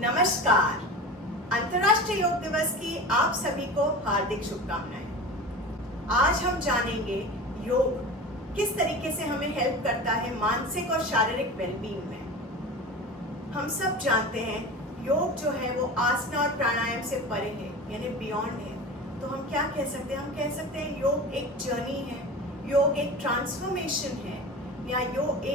नमस्कार। अंतर्राष्ट्रीय योग दिवस की आप सभी को हार्दिक शुभकामनाएं। आज हम जानेंगे योग किस तरीके से हमें हेल्प करता है मानसिक और शारीरिक वेलबींग में। हम सब जानते हैं योग जो है वो आसना और प्राणायाम से परे है, यानी बियॉन्ड है। तो हम क्या कह सकते हैं? हम कह सकते हैं योग एक जर्नी है, योग एक ट्रांसफॉर्मेशन है, या योग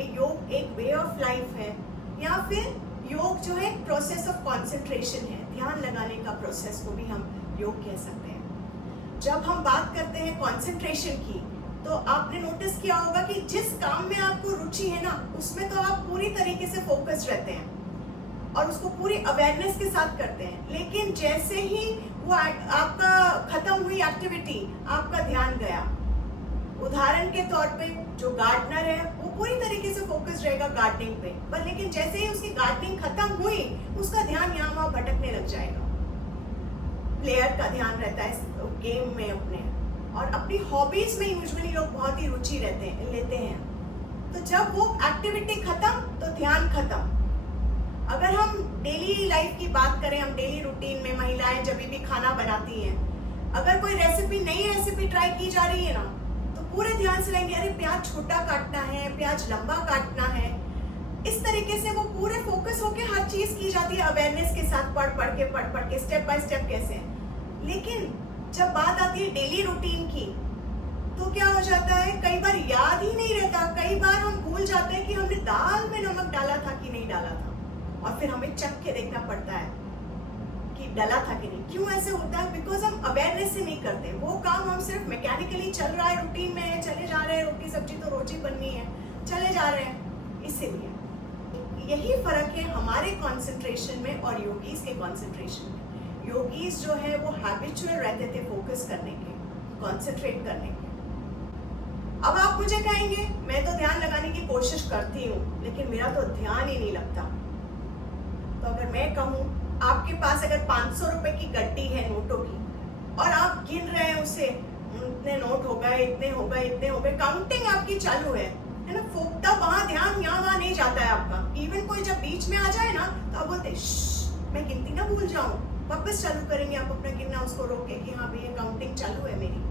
एक वे ऑफ लाइफ है, या फिर योग जो है एक प्रोसेस ऑफ कंसंट्रेशन है, ध्यान लगाने का प्रोसेस को भी हम योग कह सकते हैं। जब हम बात करते हैं कंसंट्रेशन की, तो आपने नोटिस किया होगा कि जिस काम में आपको रुचि है ना, उसमें तो आप पूरी तरीके से फोकस रहते हैं और उसको पूरी अवेयरनेस के साथ करते हैं। लेकिन जैसे ही वो आपका खत्म हुई एक्टिविटी, आपका ध्यान गया। उदाहरण के तौर पे जो गार्डनर है वो पूरी तरीके से फोकस रहेगा गार्डनिंग पे, पर लेकिन जैसे ही उसकी गार्डनिंग खत्म हुई, उसका ध्यान यहाँ वहाँ भटकने लग जाएगा। प्लेयर का ध्यान रहता है गेम में अपने, और अपनी हॉबीज में यूजुअली लोग बहुत ही रुचि लेते हैं। तो जब वो एक्टिविटी खत्म तो ध्यान खत्म। अगर हम डेली लाइफ की बात करें, हम डेली रूटीन में महिलाएं जब भी खाना बनाती हैं, अगर कोई नई रेसिपी ट्राई की जा रही है ना, पूरे ध्यान से लेंगे, अरे प्याज छोटा काटना है, प्याज लंबा काटना है। इस तरीके से वो पूरे फोकस होके हर चीज की जाती है अवेयरनेस के साथ, पढ़ के स्टेप बाय स्टेप कैसे। लेकिन जब बात आती है डेली रूटीन की, तो क्या हो जाता है, कई बार याद ही नहीं रहता। कई बार हम भूल जाते हैं कि हमने दाल में नमक डाला था कि नहीं डाला था, और फिर हमें चख के देखना पड़ता है कि डाला था कि नहीं। क्यों ऐसे होता है? बिकॉज हम अवेयरनेस से नहीं करते। वो काम हम सिर्फ मैकेनिकली चल रहा है, रूटीन में है, चले जा रहे हैं, रोटी सब्जी तो रोज ही बननी है, चले जा रहे हैं। इसीलिए यही फर्क है हमारे कंसंट्रेशन में और योगीज के कंसंट्रेशन में। योगीज जो है वो हैबिचुअल रहते थे फोकस करने के, कंसंट्रेट करने के। अब आप मुझे कहेंगे मैं तो ध्यान लगाने की कोशिश करती हूँ, लेकिन मेरा तो ध्यान ही नहीं लगता। तो अगर मैं कहूँ, आपके पास अगर 500 रुपए की गड्डी है नोटों की, और आप गिन रहे हैं उसे, इतने नोट हो गए, इतने हो गए, इतने हो गए, काउंटिंग आपकी चालू है ना, फोकता वहां ध्यान यहाँ वहां नहीं जाता है आपका। इवन कोई जब बीच में आ जाए ना, तो आप बोलते मैं गिनती ना भूल जाऊं, वापस चालू करेंगे आप अपना गिनना, उसको रोके कि हाँ भैया काउंटिंग चालू है मेरी।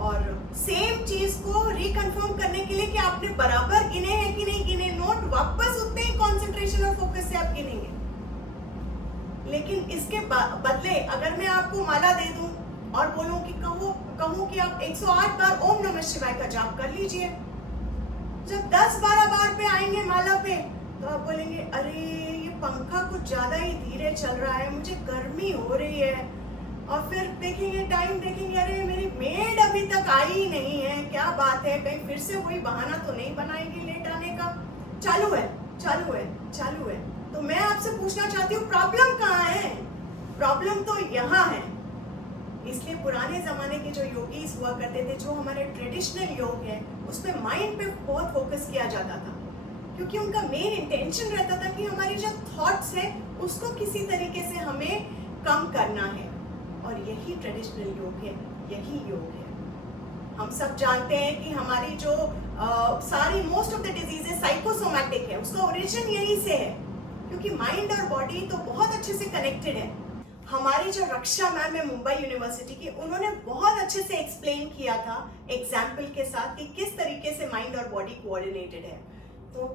और सेम चीज को रिकन्फर्म करने के लिए कि आपने बराबर गिने हैं कि नहीं गिने नोट, वापस उतने ही कॉन्सेंट्रेशन और फोकस से आप गिनेंगे। लेकिन इसके बदले अगर मैं आपको माला दे दूं और बोलूं कि कहूं कि आप 108 बार ओम नमः शिवाय का जाप कर लीजिए, जब 10-12 बार पे आएंगे माला पे, तो आप बोलेंगे अरे ये पंखा कुछ ज्यादा ही धीरे चल रहा है, मुझे गर्मी हो रही है। और फिर देखेंगे टाइम, देखेंगे अरे मेरी मेड अभी तक आई ही नहीं है, क्या बात है, कहीं फिर से वही बहाना तो नहीं बनाएगी लेट आने का। चालू है, चालू है, चालू है। तो मैं आपसे पूछना चाहती हूँ प्रॉब्लम कहाँ है? प्रॉब्लम तो यहाँ है। इसलिए पुराने जमाने के जो योगीज हुआ करते थे, जो हमारे ट्रेडिशनल योग है, उसमें माइंड पे बहुत फोकस किया जाता था, क्योंकि उनका मेन इंटेंशन रहता था कि हमारी जो थॉट्स है उसको किसी तरीके से हमें कम करना है। और यही ट्रेडिशनल योग है, यही योग है। हम सब जानते हैं कि हमारी जो सारी most of the diseases psychosomatic है, उसका ओरिजिन यही से है, क्योंकि माइंड और बॉडी तो बहुत अच्छे से कनेक्टेड है। हमारी जो रक्षा मैम है मुंबई यूनिवर्सिटी की, उन्होंने बहुत अच्छे से एक्सप्लेन किया था एग्जाम्पल के साथ कि किस तरीके से माइंड और बॉडी कोऑर्डिनेटेड है। तो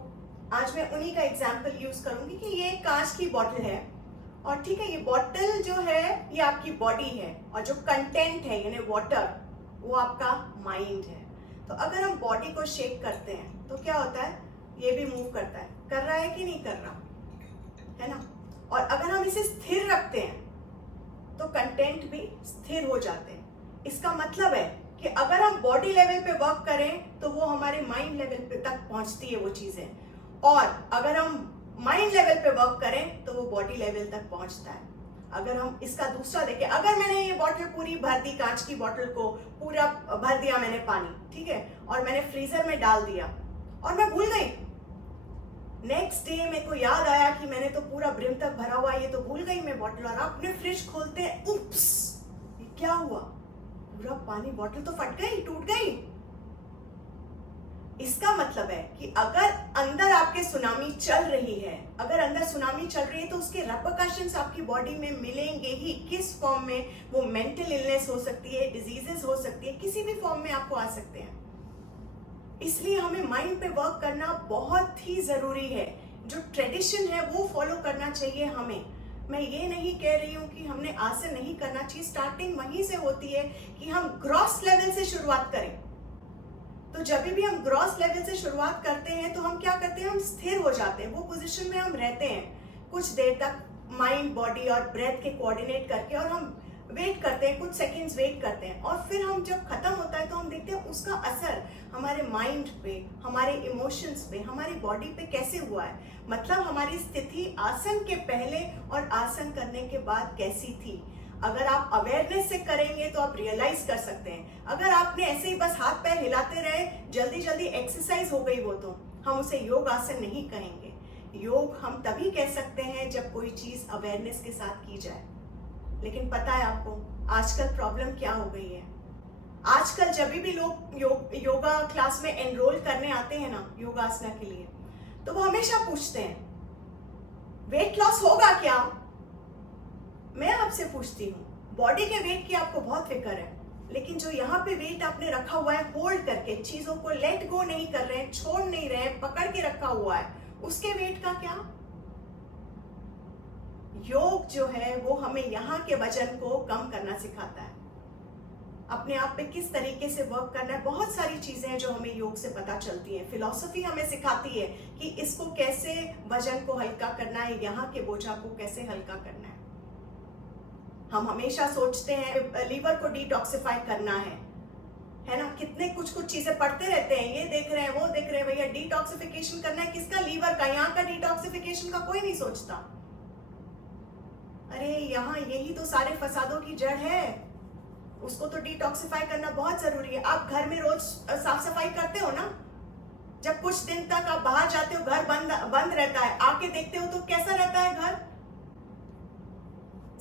आज मैं उन्हीं का एग्जाम्पल यूज करूंगी कि ये कांच की बॉटल है, और ठीक है, ये बॉटल जो है ये आपकी बॉडी है, और जो कंटेंट है यानी वाटर, वो आपका माइंड है। तो अगर हम बॉडी को शेक करते हैं तो क्या होता है, ये भी मूव करता है, कर रहा है कि नहीं कर रहा है ना। और अगर हम इसे स्थिर रखते हैं तो कंटेंट भी स्थिर हो जाते हैं। इसका मतलब है कि अगर हम बॉडी लेवल पे वर्क करें तो वो हमारे माइंड लेवल पे तक पहुंचती है वो चीजें, और अगर हम माइंड लेवल पे वर्क करें तो वो बॉडी लेवल तक पहुंचता है। अगर हम इसका दूसरा देखें, अगर मैंने ये बॉटल पूरी भर दी, कांच की बॉटल को पूरा भर दिया मैंने पानी, ठीक है, और मैंने फ्रीजर में डाल दिया और मैं भूल गई, नेक्स्ट डे मेरे को याद आया कि मैंने तो पूरा ब्रिम तक भरा हुआ, ये तो भूल गई मैं बॉटल, और आपने फ्रिज खोलते हैं, उप्स, ये क्या हुआ, पूरा पानी, बॉटल तो फट गई, टूट गई। इसका मतलब है कि अगर अंदर आपके सुनामी चल रही है, अगर अंदर सुनामी चल रही है तो उसके रेपरकशंस आपकी बॉडी में मिलेंगे ही। किस फॉर्म में? वो मेंटल इलनेस हो सकती है, डिजीजेस हो सकती है, किसी भी फॉर्म में आपको आ सकते हैं। इसलिए हमें माइंड पे वर्क करना बहुत ही जरूरी है। जो ट्रेडिशन है वो फॉलो करना चाहिए हमें। मैं ये नहीं कह रही हूँ कि हमने आसन नहीं करना चाहिए, स्टार्टिंग वहीं से होती है कि हम ग्रॉस लेवल से शुरुआत करें। तो जब भी हम ग्रॉस लेवल से शुरुआत करते हैं तो हम क्या करते हैं, हम स्थिर हो जाते हैं, वो पोजीशन में हम रहते हैं कुछ देर तक, माइंड, बॉडी और ब्रेथ के कोऑर्डिनेट करके, और हम वेट करते हैं, कुछ सेकंड्स वेट करते हैं, और फिर हम जब खत्म होता है तो हम देखते हैं उसका असर हमारे माइंड पे, हमारे इमोशंस पे, हमारी बॉडी पे कैसे हुआ है। मतलब हमारी स्थिति आसन के पहले और आसन करने के बाद कैसी थी। अगर आप अवेयरनेस से करेंगे तो आप रियलाइज कर सकते हैं। अगर आपने ऐसे ही बस हाथ पैर हिलाते रहे, जल्दी जल्दी एक्सरसाइज हो गई वो, तो हम उसे योग आसन नहीं कहेंगे। योग हम तभी कह सकते हैं जब कोई चीज अवेयरनेस के साथ की जाए। लेकिन पता है आपको आजकल प्रॉब्लम क्या हो गई है? आजकल जब भी लोग योगा क्लास में एनरोल करने आते हैं ना, योगासना के लिए, तो वो हमेशा पूछते हैं वेट लॉस होगा क्या? मैं आपसे पूछती हूँ, बॉडी के वेट की आपको बहुत फिक्र है, लेकिन जो यहाँ पे वेट आपने रखा हुआ है होल्ड करके, चीजों को लेट गो नहीं कर रहे हैं, छोड़ नहीं रहे हैं, पकड़ के रखा हुआ है, उसके वेट का क्या? योग जो है वो हमें यहाँ के वजन को कम करना सिखाता है, अपने आप पे किस तरीके से वर्क करना है। बहुत सारी चीजें हैं जो हमें योग से पता चलती हैं। फिलॉसफी हमें सिखाती है कि इसको कैसे, वजन को हल्का करना है, यहाँ के बोझा को कैसे हल्का करना है। हम हमेशा सोचते हैं लीवर को डिटॉक्सिफाई करना है ना, कितने कुछ कुछ चीजें पढ़ते रहते हैं, ये देख रहे हैं, वो देख रहे हैं, भैया डिटॉक्सिफिकेशन करना है, किसका? लीवर का। यहाँ का डिटॉक्सिफिकेशन का कोई नहीं सोचता। अरे यहाँ यही तो सारे फसादों की जड़ है, उसको तो डिटॉक्सिफाई करना बहुत जरूरी है। आप घर में रोज साफ सफाई करते हो ना? जब कुछ दिन तक आप बाहर जाते हो, घर बंद रहता है, आके देखते हो तो कैसा रहता है घर?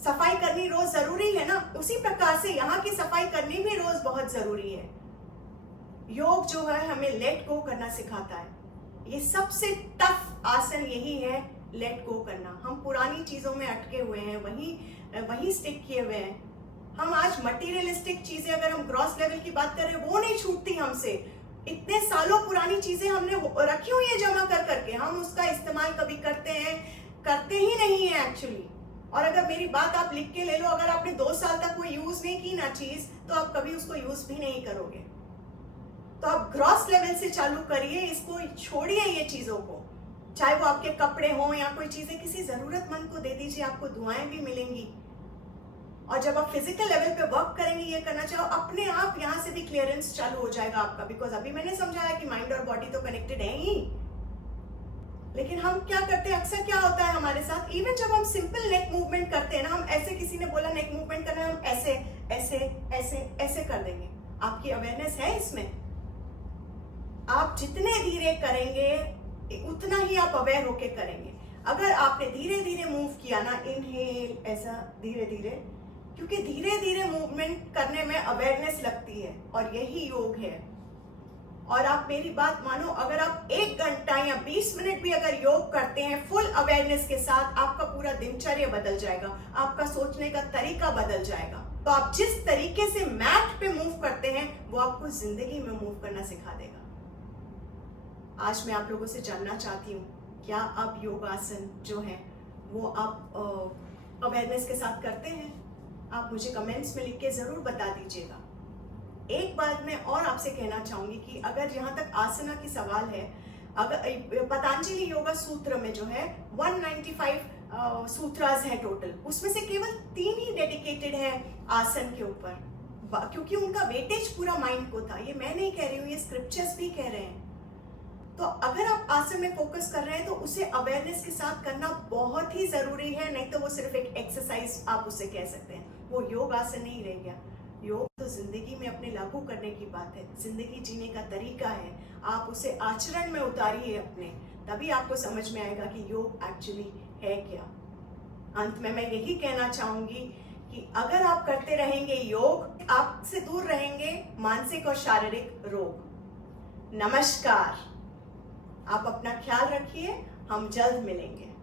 सफाई करनी रोज जरूरी है ना। उसी प्रकार से यहाँ की सफाई करनी भी रोज बहुत जरूरी है। योग जो है हमें लेट गो करना सिखाता है। ये सबसे टफ आसन यही है, लेट गो करना। हम पुरानी चीजों में अटके हुए हैं, वही स्टिक किए हुए हैं। हम आज मटीरियलिस्टिक चीजें, अगर हम ग्रॉस लेवल की बात कर रहे हैं, वो नहीं छूटती हमसे। इतने सालों पुरानी चीजें हमने रखी हुई है जमा कर करके, हम उसका इस्तेमाल कभी करते ही नहीं है एक्चुअली। और अगर मेरी बात आप लिख के ले लो, अगर आपने 2 साल तक वो यूज नहीं की ना चीज, तो आप कभी उसको यूज भी नहीं करोगे। तो आप ग्रॉस लेवल से चालू करिए, इसको छोड़िए ये चीजों को। चाहे वो आपके कपड़े हो या कोई चीजें, किसी जरूरतमंद को दे दीजिए, आपको दुआएं भी मिलेंगी। और जब आप फिजिकल लेवल पे वर्क करेंगे, ये करना चाहो, अपने आप यहाँ से भी क्लियरेंस चालू हो जाएगा आपका। बिकॉज अभी मैंने समझाया कि माइंड और बॉडी तो कनेक्टेड है ही। लेकिन हम क्या करते हैं, अक्सर क्या होता है हमारे साथ, इवन जब हम सिंपल नेक मूवमेंट करते हैं ना, हम ऐसे, किसी ने बोला नेक मूवमेंट करना है, हम ऐसे ऐसे ऐसे ऐसे कर देंगे। आपकी अवेयरनेस है इसमें? आप जितने धीरे करेंगे उतना ही आप अवेयर होके करेंगे। अगर आपने धीरे धीरे मूव किया ना, इनहेल, ऐसा धीरे धीरे, क्योंकि धीरे धीरे मूवमेंट करने में अवेयरनेस लगती है, और यही योग है। और आप मेरी बात मानो, अगर आप 1 घंटा या 20 मिनट भी अगर योग करते हैं फुल अवेयरनेस के साथ, आपका पूरा दिनचर्या बदल जाएगा, आपका सोचने का तरीका बदल जाएगा। तो आप जिस तरीके से मैट पे मूव करते हैं, वो आपको जिंदगी में मूव करना सिखा देगा। आज मैं आप लोगों से जानना चाहती हूँ, क्या आप योगासन जो है वो आप अवेयरनेस के साथ करते हैं? आप मुझे कमेंट्स में लिख के जरूर बता दीजिएगा। एक बात मैं और आपसे कहना चाहूंगी कि अगर जहां तक आसना की सवाल है, अगर पतंजलि योगा सूत्र में जो है 195 सूत्रास है टोटल, उसमें से केवल 3 ही डेडिकेटेड है आसन के ऊपर, क्योंकि उनका वेटेज पूरा माइंड को था। ये मैं नहीं कह रही हूँ, ये स्क्रिप्चर्स भी कह रहे हैं। तो अगर आप आसन में फोकस कर रहे हैं तो उसे अवेयरनेस के साथ करना बहुत ही जरूरी है, नहीं तो वो सिर्फ एक एक्सरसाइज आप उसे कह सकते हैं, वो योग आसन नहीं रह गया। योग तो जिंदगी में अपने लागू करने की बात है, जिंदगी जीने का तरीका है। आप उसे आचरण में उतारिए अपने, तभी आपको समझ में आएगा कि योग एक्चुअली है क्या। अंत में मैं यही कहना चाहूंगी कि अगर आप करते रहेंगे योग, आपसे दूर रहेंगे मानसिक और शारीरिक रोग। नमस्कार। आप अपना ख्याल रखिए, हम जल्द मिलेंगे।